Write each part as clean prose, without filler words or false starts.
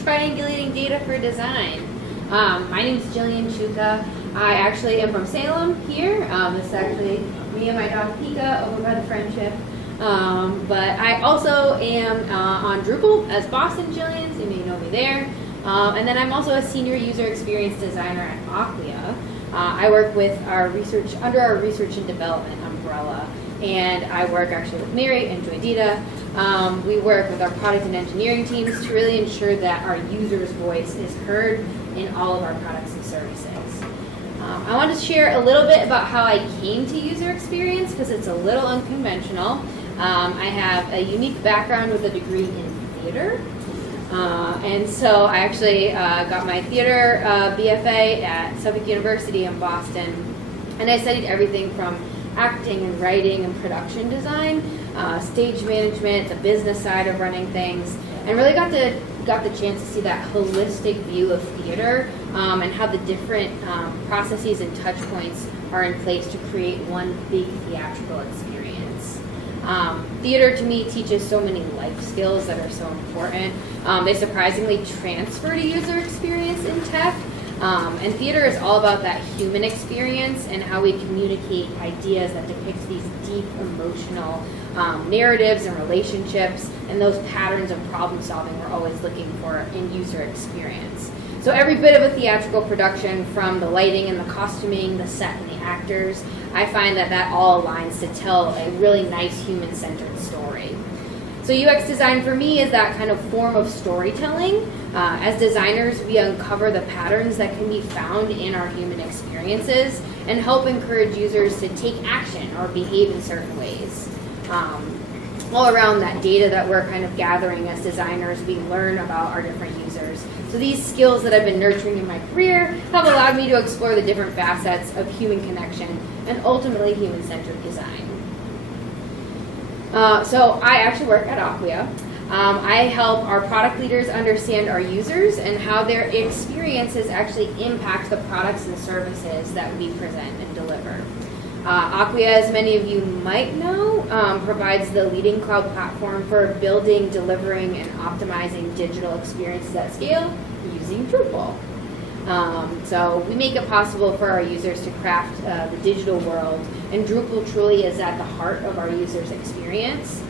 Triangulating data for design. My name is Jillian Chueka. I actually am from Salem here. This is actually me and my dog Pika over by the Friendship. But I also am on Drupal as Boston Jillian, so you may know me there. And then I'm also a senior user experience designer at Acquia. I work with under our research and development umbrella. And I work actually with Mary and Joydita. We work with our product and engineering teams to really ensure that our user's voice is heard in all of our products and services. I want to share a little bit about how I came to user experience because it's a little unconventional. I have a unique background with a degree in theater. And so I actually got my theater BFA at Suffolk University in Boston. And I studied everything from acting and writing and production design, stage management, the business side of running things, and really got the chance to see that holistic view of theater and how the different processes and touch points are in place to create one big theatrical experience. Theater to me teaches so many life skills that are so important. They surprisingly transfer to user experience in tech. And theater is all about that human experience and how we communicate ideas that depict these deep emotional narratives and relationships and those patterns of problem solving we're always looking for in user experience. So every bit of a theatrical production, from the lighting and the costuming, the set and the actors, I find that all aligns to tell a really nice human-centered story. So UX design for me is that kind of form of storytelling. As designers, we uncover the patterns that can be found in our human experiences and help encourage users to take action or behave in certain ways. All around that data that we're kind of gathering as designers, we learn about our different users. So these skills that I've been nurturing in my career have allowed me to explore the different facets of human connection and ultimately human-centered design. So I actually work at Acquia. I help our product leaders understand our users and how their experiences actually impact the products and services that we present and deliver. Acquia, as many of you might know, provides the leading cloud platform for building, delivering, and optimizing digital experiences at scale using Drupal. So we make it possible for our users to craft the digital world, and Drupal truly is at the heart of our users' experience.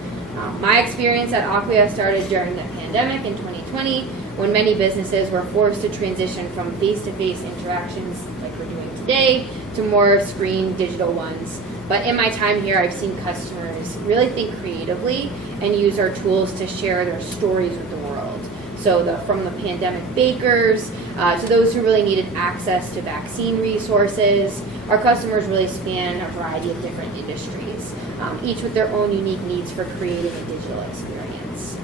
My experience at Acquia started during the pandemic in 2020, when many businesses were forced to transition from face-to-face interactions like we're doing today to more screen digital ones. But in my time here, I've seen customers really think creatively and use our tools to share their stories with the world. So from the pandemic bakers to those who really needed access to vaccine resources, our customers really span a variety of different industries, each with their own unique needs for creating a digital experience.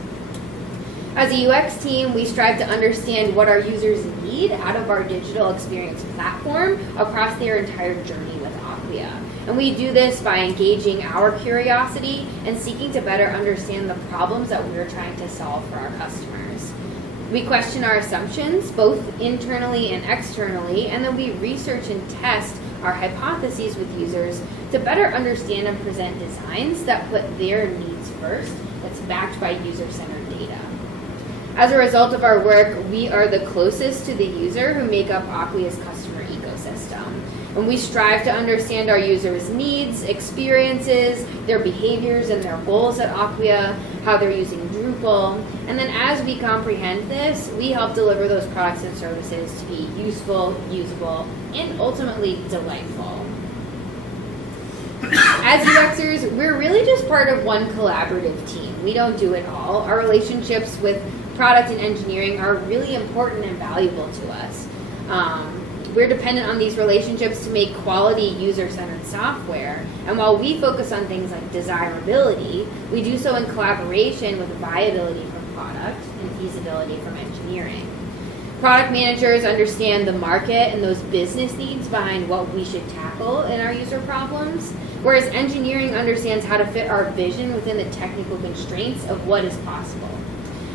As a UX team, we strive to understand what our users need out of our digital experience platform across their entire journey with Acquia. And we do this by engaging our curiosity and seeking to better understand the problems that we're trying to solve for our customers. We question our assumptions, both internally and externally, and then we research and test our hypotheses with users to better understand and present designs that put their needs first, that's backed by user-centered data. As a result of our work, we are the closest to the user who make up Acquia's customer ecosystem. And we strive to understand our users' needs, experiences, their behaviors, and their goals at Acquia, how they're using Drupal. And then as we comprehend this, we help deliver those products and services to be useful, usable, and ultimately delightful. As UXers, we're really just part of one collaborative team. We don't do it all. Our relationships with product and engineering are really important and valuable to us. We're dependent on these relationships to make quality user-centered software. And while we focus on things like desirability, we do so in collaboration with viability from product and feasibility from engineering. Product managers understand the market and those business needs behind what we should tackle in our user problems, whereas engineering understands how to fit our vision within the technical constraints of what is possible.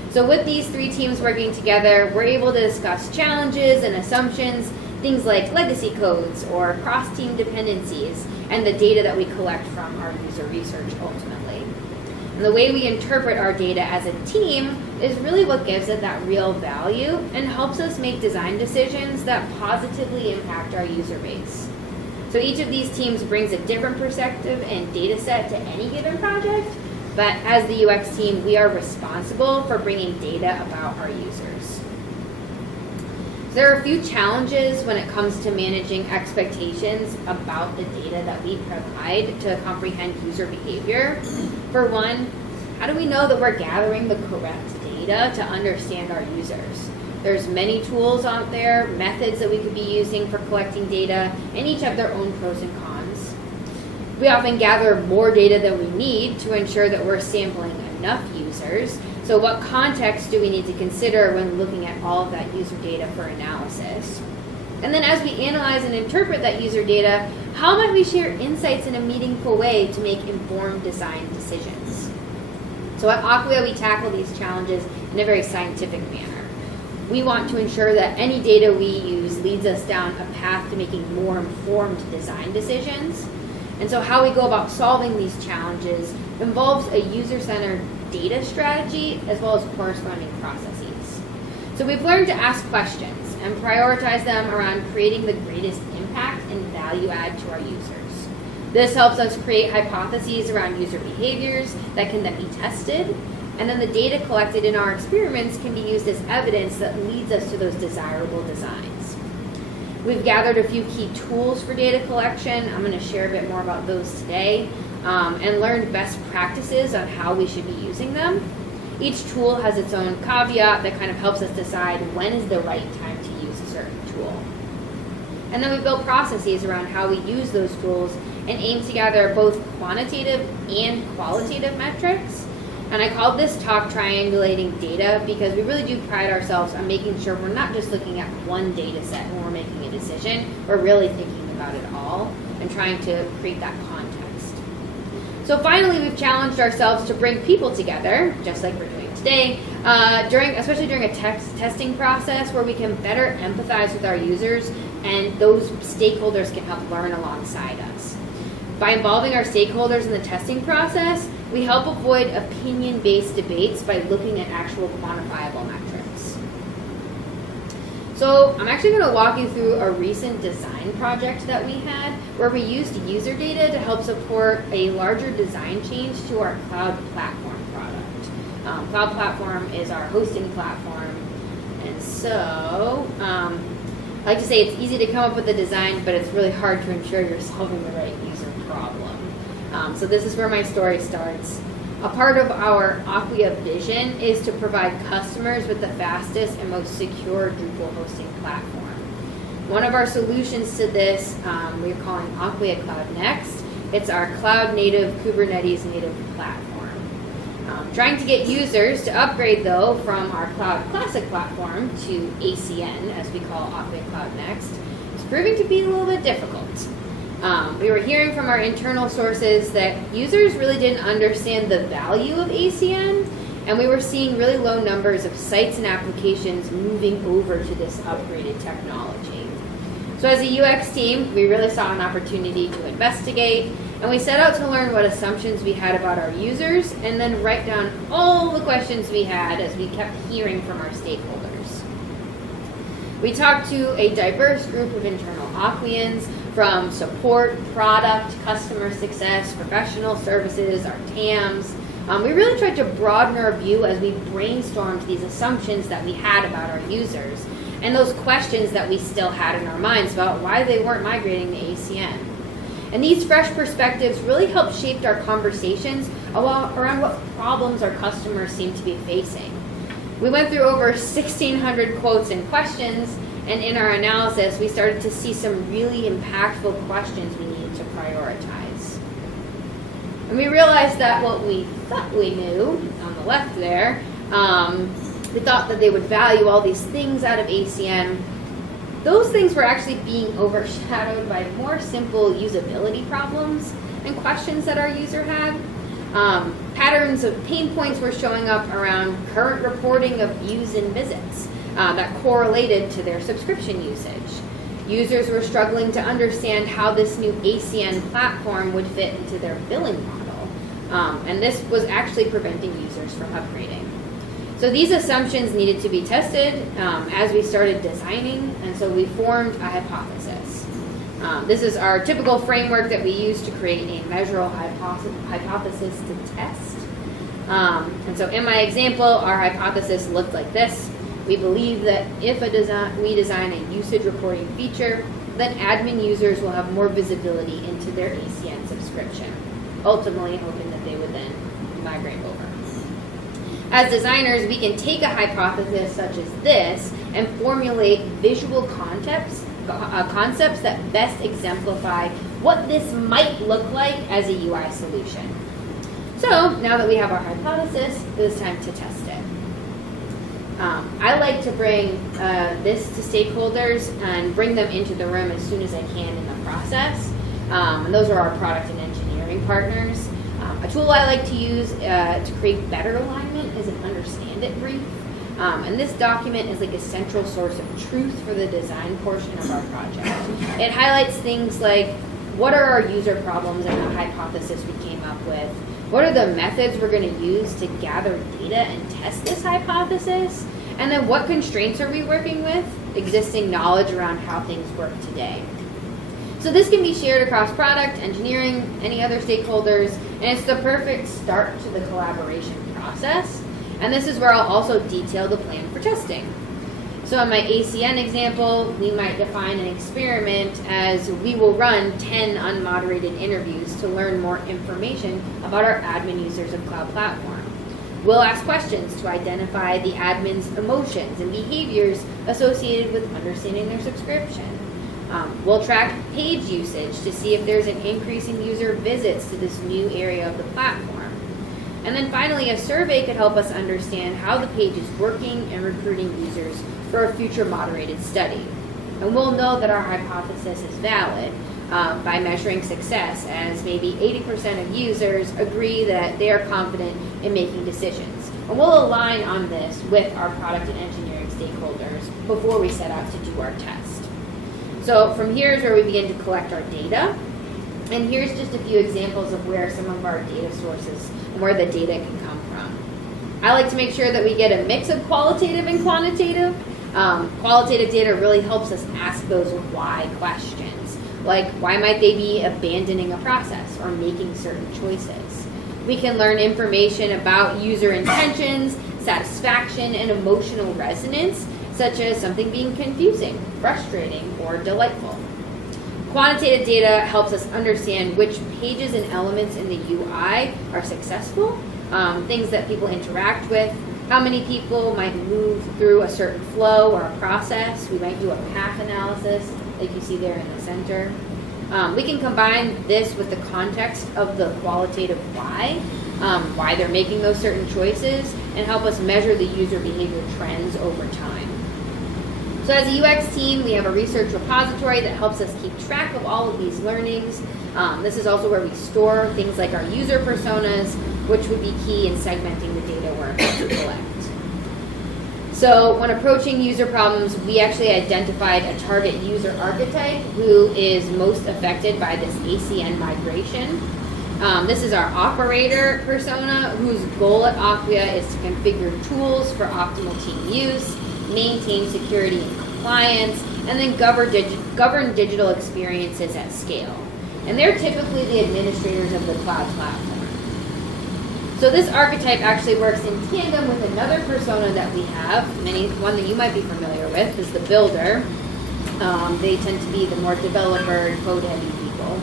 So with these three teams working together, we're able to discuss challenges and assumptions, things like legacy codes or cross-team dependencies, and the data that we collect from our user research ultimately. And the way we interpret our data as a team is really what gives it that real value and helps us make design decisions that positively impact our user base. So each of these teams brings a different perspective and data set to any given project, but as the UX team, we are responsible for bringing data about our users. There are a few challenges when it comes to managing expectations about the data that we provide to comprehend user behavior. For one, how do we know that we're gathering the correct data to understand our users? There's many tools out there, methods that we could be using for collecting data, and each have their own pros and cons. We often gather more data than we need to ensure that we're sampling enough users. So what context do we need to consider when looking at all of that user data for analysis? And then as we analyze and interpret that user data, how might we share insights in a meaningful way to make informed design decisions? So at Acquia, we tackle these challenges in a very scientific manner. We want to ensure that any data we use leads us down a path to making more informed design decisions. And so how we go about solving these challenges involves a user-centered data strategy as well as corresponding processes. So we've learned to ask questions and prioritize them around creating the greatest impact and value add to our users. This helps us create hypotheses around user behaviors that can then be tested, and then the data collected in our experiments can be used as evidence that leads us to those desirable designs. We've gathered a few key tools for data collection. I'm going to share a bit more about those today, and learned best practices on how we should be using them. Each tool has its own caveat that kind of helps us decide when is the right time to use a certain tool. And then we built processes around how we use those tools and aim to gather both quantitative and qualitative metrics. And I called this talk Triangulating Data because we really do pride ourselves on making sure we're not just looking at one data set when we're making a decision, we're really thinking about it all and trying to create that context. So finally, we've challenged ourselves to bring people together, just like we're doing today, especially during a testing process where we can better empathize with our users and those stakeholders can help learn alongside us. By involving our stakeholders in the testing process, we help avoid opinion-based debates by looking at actual quantifiable metrics. So I'm actually going to walk you through a recent design project that we had where we used user data to help support a larger design change to our cloud platform product. Cloud platform is our hosting platform, and so I like to say it's easy to come up with a design, but it's really hard to ensure you're solving the right user problem. So this is where my story starts. A part of our Acquia vision is to provide customers with the fastest and most secure Drupal hosting platform. One of our solutions to this we're calling Acquia Cloud Next. It's our cloud-native, Kubernetes-native platform. Trying to get users to upgrade, though, from our Cloud Classic platform to ACN, as we call Acquia Cloud Next, is proving to be a little bit difficult. We were hearing from our internal sources that users really didn't understand the value of ACN, and we were seeing really low numbers of sites and applications moving over to this upgraded technology. So as a UX team, we really saw an opportunity to investigate, and we set out to learn what assumptions we had about our users, and then write down all the questions we had as we kept hearing from our stakeholders. We talked to a diverse group of internal Acquians, from support, product, customer success, professional services, our TAMs. We really tried to broaden our view as we brainstormed these assumptions that we had about our users and those questions that we still had in our minds about why they weren't migrating to ACN. And these fresh perspectives really helped shape our conversations around what problems our customers seem to be facing. We went through over 1,600 quotes and questions, and in our analysis, we started to see some really impactful questions we needed to prioritize. And we realized that what we thought we knew, on the left there, we thought that they would value all these things out of ACN. Those things were actually being overshadowed by more simple usability problems and questions that our user had. Patterns of pain points were showing up around current reporting of views and visits that correlated to their subscription usage. Users were struggling to understand how this new ACN platform would fit into their billing model. And this was actually preventing users from upgrading. So these assumptions needed to be tested as we started designing, and so we formed a hypothesis. This is our typical framework that we use to create a measurable hypothesis to test. And so in my example, our hypothesis looked like this. We believe that if we design a usage reporting feature, then admin users will have more visibility into their ACN subscription, ultimately hoping that they would then migrate over. As designers, we can take a hypothesis such as this and formulate visual concepts that best exemplify what this might look like as a UI solution. So now that we have our hypothesis, it's time to test it. I like to bring this to stakeholders and bring them into the room as soon as I can in the process. And those are our product and engineering partners. A tool I like to use to create better alignment is an understand it brief. And this document is like a central source of truth for the design portion of our project. It highlights things like, what are our user problems and the hypothesis we came up with? What are the methods we're going to use to gather data and test this hypothesis? And then what constraints are we working with? Existing knowledge around how things work today. So this can be shared across product, engineering, any other stakeholders, and it's the perfect start to the collaboration process. And this is where I'll also detail the plan for testing. So in my ACN example, we might define an experiment as we will run 10 unmoderated interviews to learn more information about our admin users of Cloud Platform. We'll ask questions to identify the admin's emotions and behaviors associated with understanding their subscription. We'll track page usage to see if there's an increase in user visits to this new area of the platform. And then finally, a survey could help us understand how the page is working and recruiting users for a future moderated study. And we'll know that our hypothesis is valid by measuring success, as maybe 80% of users agree that they are confident in making decisions. And we'll align on this with our product and engineering stakeholders before we set out to do our test. So from here is where we begin to collect our data. And here's just a few examples of where some of our data sources and where the data can come from. I like to make sure that we get a mix of qualitative and quantitative. Qualitative data really helps us ask those why questions, like why might they be abandoning a process or making certain choices. We can learn information about user intentions, satisfaction, and emotional resonance, such as something being confusing, frustrating, or delightful. Quantitative data helps us understand which pages and elements in the UI are successful, things that people interact with, how many people might move through a certain flow or a process. We might do a path analysis, like you see there in the center. We can combine this with the context of the qualitative why they're making those certain choices, and help us measure the user behavior trends over time. So as a UX team, we have a research repository that helps us keep track of all of these learnings. This is also where we store things like our user personas, which would be key in segmenting the data we're about to collect. So when approaching user problems, we actually identified a target user archetype who is most affected by this ACN migration. This is our operator persona, whose goal at Acquia is to configure tools for optimal team use, maintain security and compliance, and then govern digital experiences at scale. And they're typically the administrators of the cloud platform. So this archetype actually works in tandem with another persona that we have, one that you might be familiar with is the builder. They tend to be the more developer and code-heavy people.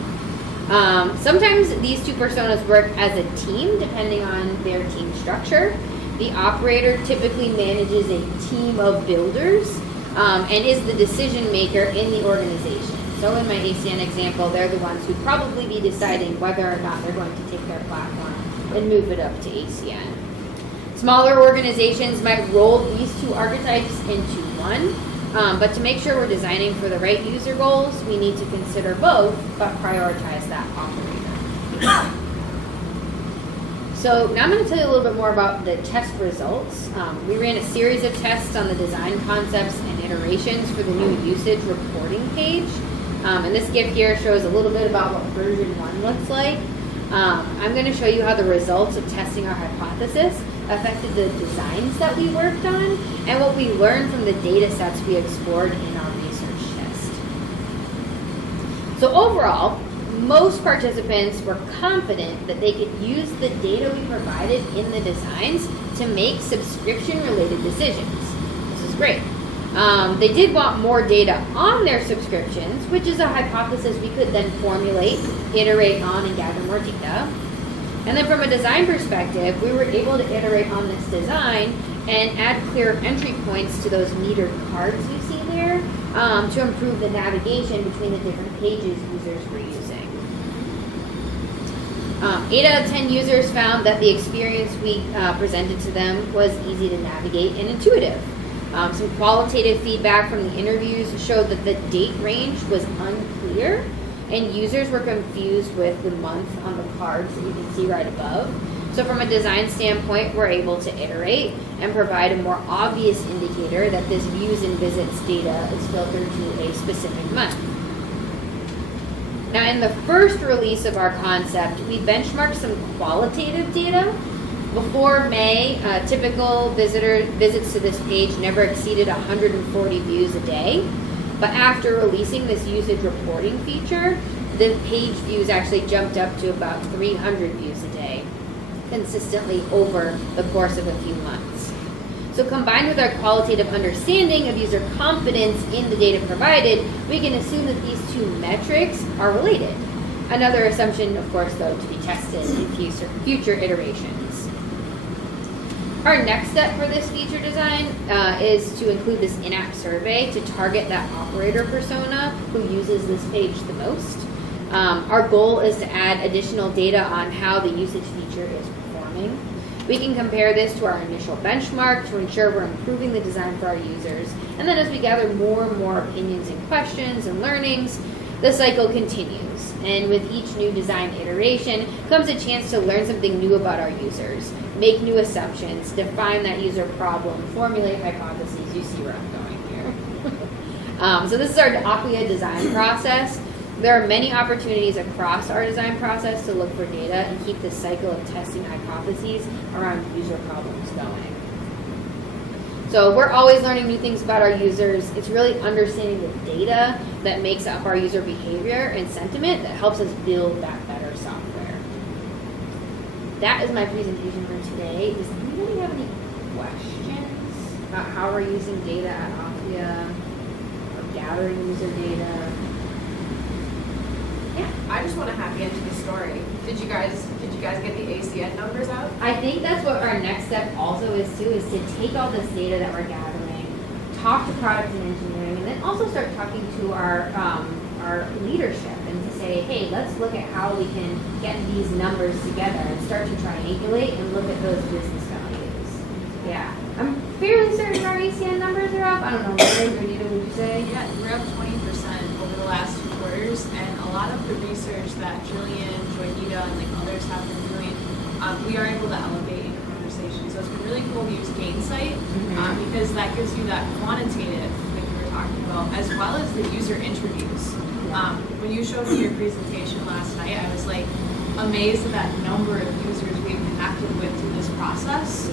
Sometimes these two personas work as a team, depending on their team structure. The operator typically manages a team of builders and is the decision maker in the organization. So in my ACN example, they're the ones who'd probably be deciding whether or not they're going to take their platform and move it up to ACN. Smaller organizations might roll these two archetypes into one, but to make sure we're designing for the right user goals, we need to consider both, but prioritize that operator. So now I'm going to tell you a little bit more about the test results. We ran a series of tests on the design concepts and iterations for the new usage reporting page. And this GIF here shows a little bit about what version 1 looks like. I'm going to show you how the results of testing our hypothesis affected the designs that we worked on and what we learned from the data sets we explored in our research test. So overall, most participants were confident that they could use the data we provided in the designs to make subscription-related decisions. This is great. They did want more data on their subscriptions, which is a hypothesis we could then formulate, iterate on, and gather more data. And then from a design perspective, we were able to iterate on this design and add clear entry points to those metered cards you see there to improve the navigation between the different pages users were using. 8 out of 10 users found that the experience we presented to them was easy to navigate and intuitive. Some qualitative feedback from the interviews showed that the date range was unclear and users were confused with the month on the cards that you can see right above. So from a design standpoint, we're able to iterate and provide a more obvious indicator that this views and visits data is filtered to a specific month. Now, in the first release of our concept, we benchmarked some qualitative data. Before May, typical visits to this page never exceeded 140 views a day. But after releasing this usage reporting feature, the page views actually jumped up to about 300 views a day, consistently over the course of a few months. So combined with our qualitative understanding of user confidence in the data provided, we can assume that these two metrics are related. Another assumption, of course, though, to be tested in future iterations. Our next step for this feature design is to include this in-app survey to target that operator persona who uses this page the most. Our goal is to add additional data on how the usage feature is performing. We can compare this to our initial benchmark to ensure we're improving the design for our users. And then as we gather more and more opinions and questions and learnings, the cycle continues. And with each new design iteration comes a chance to learn something new about our users, make new assumptions, define that user problem, formulate hypotheses. You see where I'm going here. So this is our Acquia design process. There are many opportunities across our design process to look for data and keep the cycle of testing hypotheses around user problems going. So we're always learning new things about our users. It's really understanding the data that makes up our user behavior and sentiment that helps us build that better software. That is my presentation for today. Does anybody have any questions about how we're using data at Acquia or gathering user data? Yeah. I just want to happy end to the story. Did you guys get the ACN numbers out? I think that's what our next step also is too, is to take all this data that we're gathering, talk to product and engineering, and then also start talking to our leadership and to say, hey, let's look at how we can get these numbers together and start to triangulate and look at those business values. Yeah. I'm fairly certain our ACN numbers are up. I don't know, Mary or Nita, would you say? Yeah, we're up 20% over the last 2 quarters, and a lot of the research that Jillian, Chueka, and others have been doing, we are able to elevate in conversation. So it's been really cool to use Gainsight because that gives you that quantitative that we were talking about, as well as the user interviews. When you showed me your presentation last night, I was amazed at that number of users we've connected with through this process.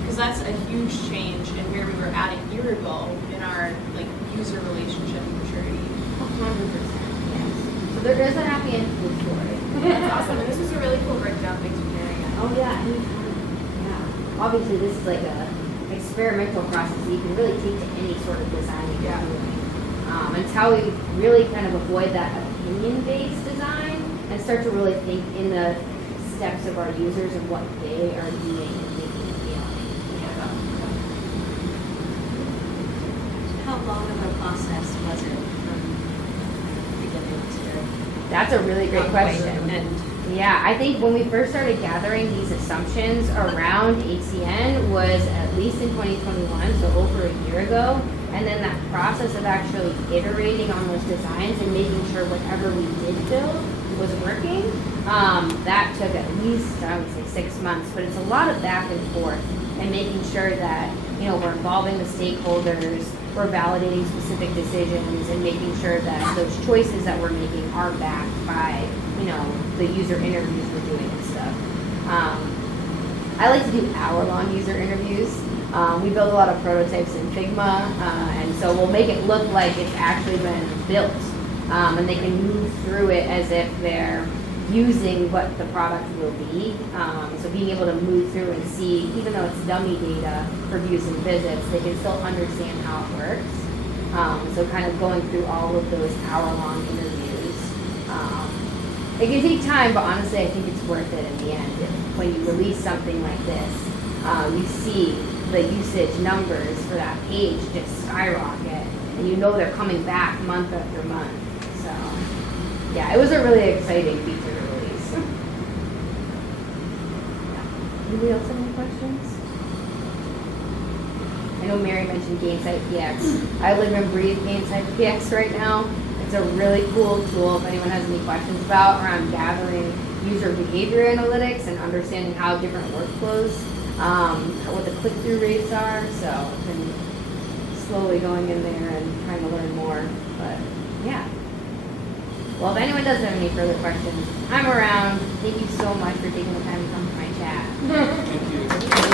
Because that's a huge change in where we were at a year ago in our user relationship maturity. 100%. Yes. So there is a happy end to the story. That's awesome. And this was a really cool breakdown. Thanks for sharing it. Oh yeah, anytime. Yeah. Obviously, this is like a experimental process that you can really take to any sort of design you're doing. It's how we really kind of avoid that opinion-based design and start to really think in the steps of our users and what they are doing and thinking and feeling. How long of a process was it from beginning to? That's a really great question. Yeah, I think when we first started gathering these assumptions around ACN was at least in 2021, so over a year ago. And then that process of actually iterating on those designs and making sure whatever we did build was working, that took at least, I would say, 6 months. But it's a lot of back and forth and making sure that we're involving the stakeholders, we're validating specific decisions and making sure that those choices that we're making are backed by, the user interviews we're doing and stuff. I like to do hour-long user interviews. We build a lot of prototypes in Figma, and so we'll make it look like it's actually been built, and they can move through it as if they're using what the product will be. So being able to move through and see, even though it's dummy data for views and visits, they can still understand how it works. So kind of going through all of those hour-long interviews. It can take time, but honestly, I think it's worth it in the end. When you release something like this, you see the usage numbers for that page just skyrocket, and they're coming back month after month. So, yeah, it was a really exciting feature to release. Anybody else have any questions? I know Mary mentioned Gainsight PX. I live and breathe Gainsight PX right now. It's a really cool tool if anyone has any questions about around gathering user behavior analytics and understanding how different workflows, what the click-through rates are. So I've been slowly going in there and trying to learn more. But yeah. Well, if anyone doesn't have any further questions, I'm around. Thank you so much for taking the time to come to my chat. Thank you.